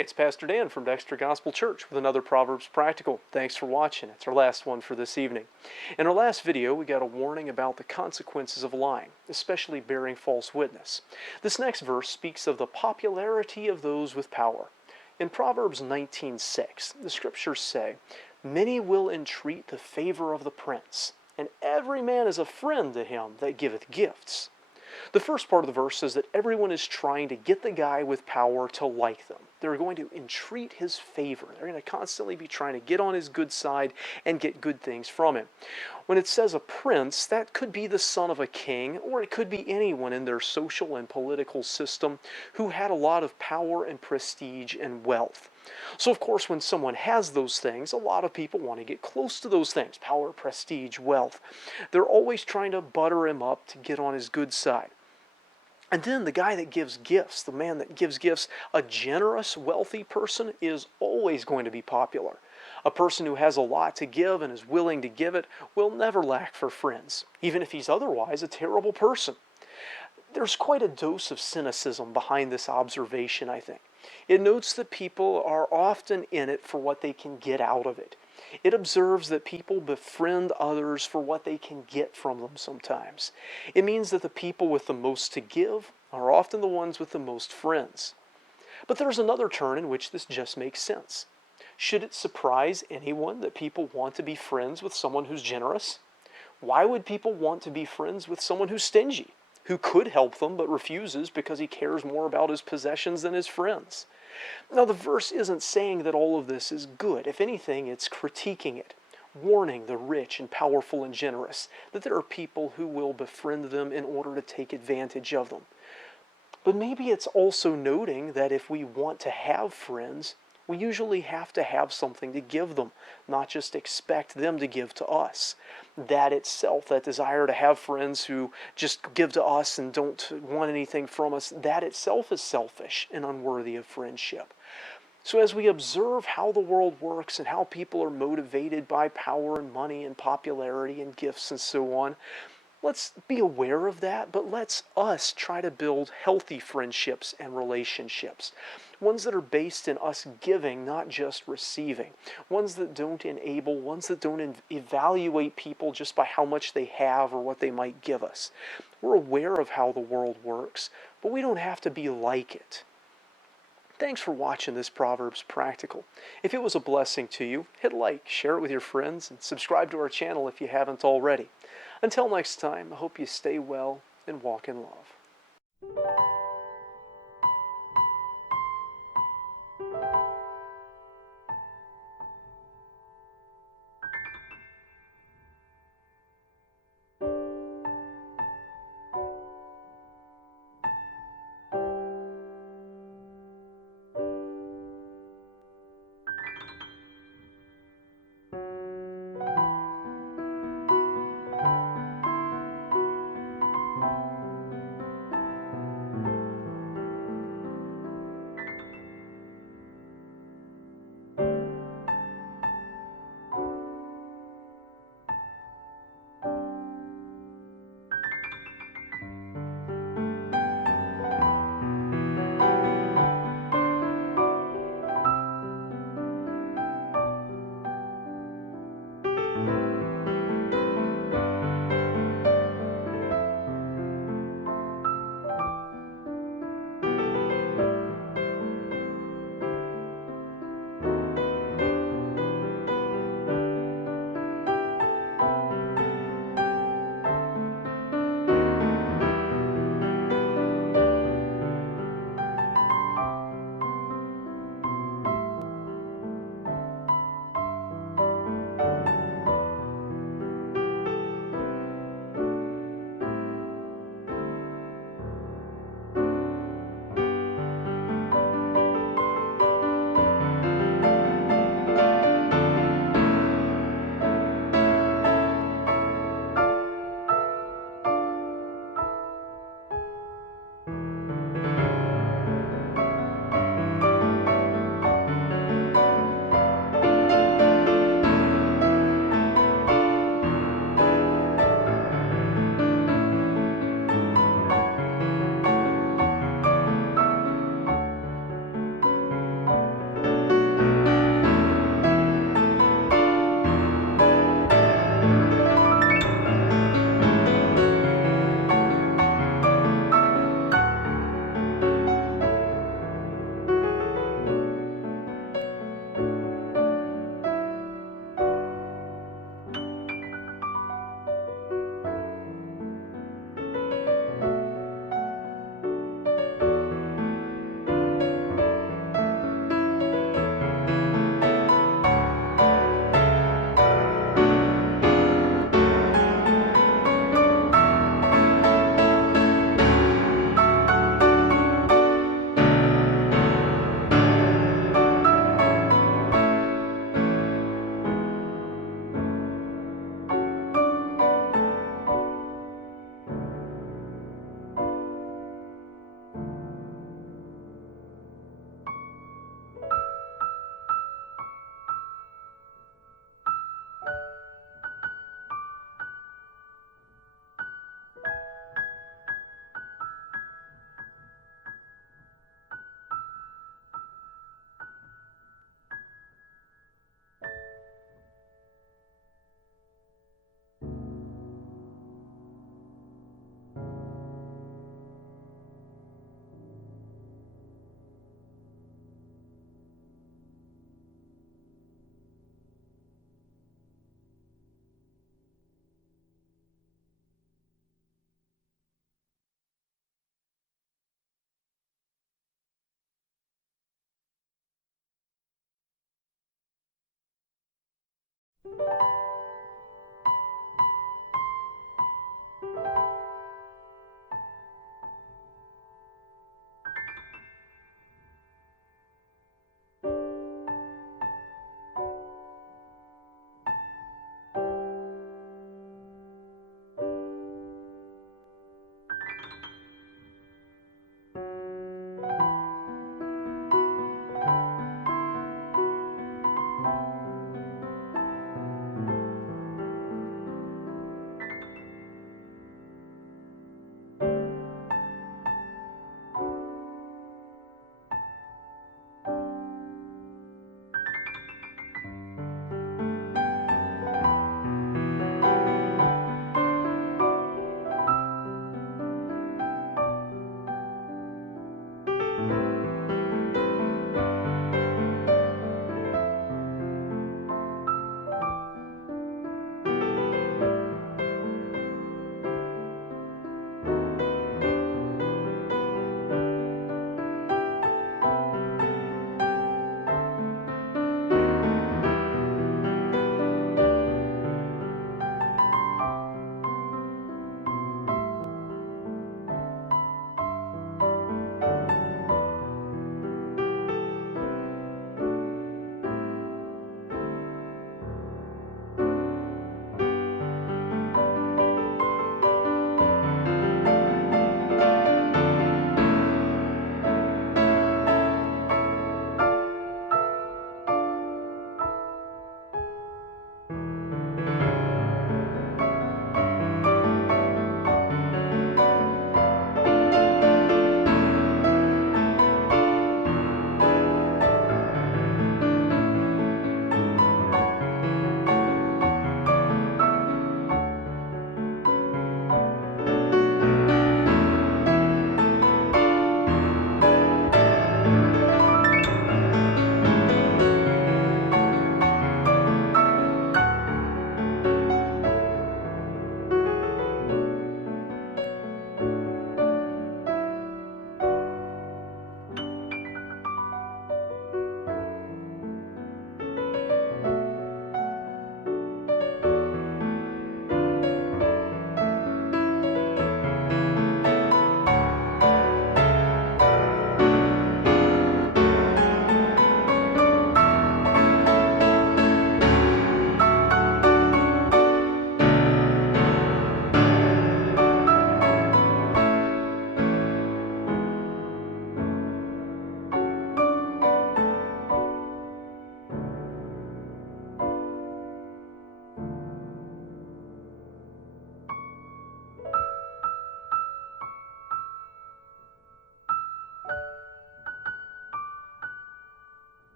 Hey, it's Pastor Dan from Dexter Gospel Church with another Proverbs Practical. Thanks for watching. It's our last one for this evening. In our last video, we got a warning about the consequences of lying, especially bearing false witness. This next verse speaks of the popularity of those with power. In Proverbs 19:6, the scriptures say, "Many will entreat the favor of the prince, and every man is a friend to him that giveth gifts." The first part of the verse says that everyone is trying to get the guy with power to like them. They're going to entreat his favor. They're going to constantly be trying to get on his good side and get good things from him. When it says a prince, that could be the son of a king, or it could be anyone in their social and political system who had a lot of power and prestige and wealth. So, of course, when someone has those things, a lot of people want to get close to those things: power, prestige, wealth. They're always trying to butter him up to get on his good side. And then the guy that gives gifts, the man that gives gifts, a generous, wealthy person is always going to be popular. A person who has a lot to give and is willing to give it will never lack for friends, even if he's otherwise a terrible person. There's quite a dose of cynicism behind this observation, I think. It notes that people are often in it for what they can get out of it. It observes that people befriend others for what they can get from them sometimes. It means that the people with the most to give are often the ones with the most friends. But there's another turn in which this just makes sense. Should it surprise anyone that people want to be friends with someone who's generous? Why would people want to be friends with someone who's stingy, who could help them but refuses because he cares more about his possessions than his friends? Now, the verse isn't saying that all of this is good. If anything, it's critiquing it, warning the rich and powerful and generous that there are people who will befriend them in order to take advantage of them. But maybe it's also noting that if we want to have friends, we usually have to have something to give them, not just expect them to give to us. That itself, that desire to have friends who just give to us and don't want anything from us, that itself is selfish and unworthy of friendship. So as we observe how the world works and how people are motivated by power and money and popularity and gifts and so on, let's be aware of that, but let's us try to build healthy friendships and relationships. Ones that are based in us giving, not just receiving. Ones that don't enable, ones that don't evaluate people just by how much they have or what they might give us. We're aware of how the world works, but we don't have to be like it. Thanks for watching this Proverbs Practical. If it was a blessing to you, hit like, share it with your friends, and subscribe to our channel if you haven't already. Until next time, I hope you stay well and walk in love.